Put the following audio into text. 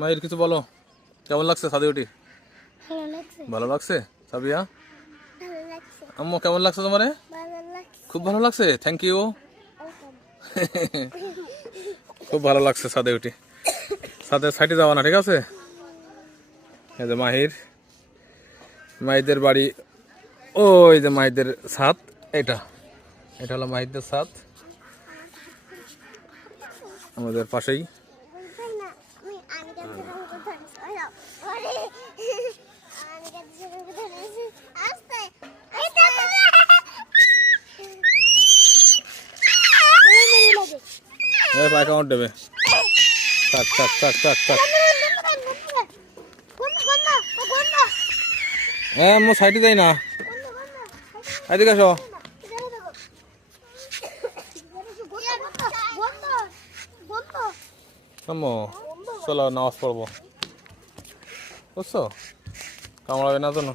মায়ের কিছু বলো, কেমন লাগছে ছাদে উঠি? ভালো লাগছে। ভালো লাগছে সাবিয়া? ভালো লাগছে। আম্মু কেমন লাগছে তোমারে? ভালো লাগছে। খুব ভালো লাগছে, থ্যাংক ইউ। ওয়েলকাম। খুব ভালো লাগছে ছাদে উঠি। ছাদের সাইডে যাওয়া না, ঠিক আছে? এই যে মাহিদের বাড়ি, ওই যে মাহিদের ছাদ, এটা এটা হলো মাহিদের ছাদ, আমাদের পাশেই। বলবেন না আমি আনিকার জন্য কথা বলি। আনিকার জন্য কথা বলি। আস্তে আস্তে এই অ্যাকাউন্ট দেবে। চাক চাক চাক চাক চাক। হ্যাঁ আম্মু সাইডে যাই না, এদিকে আসো। আম্মু চলো নামাজ পড়বো, বুঝছো? কামড়াবে না তো না।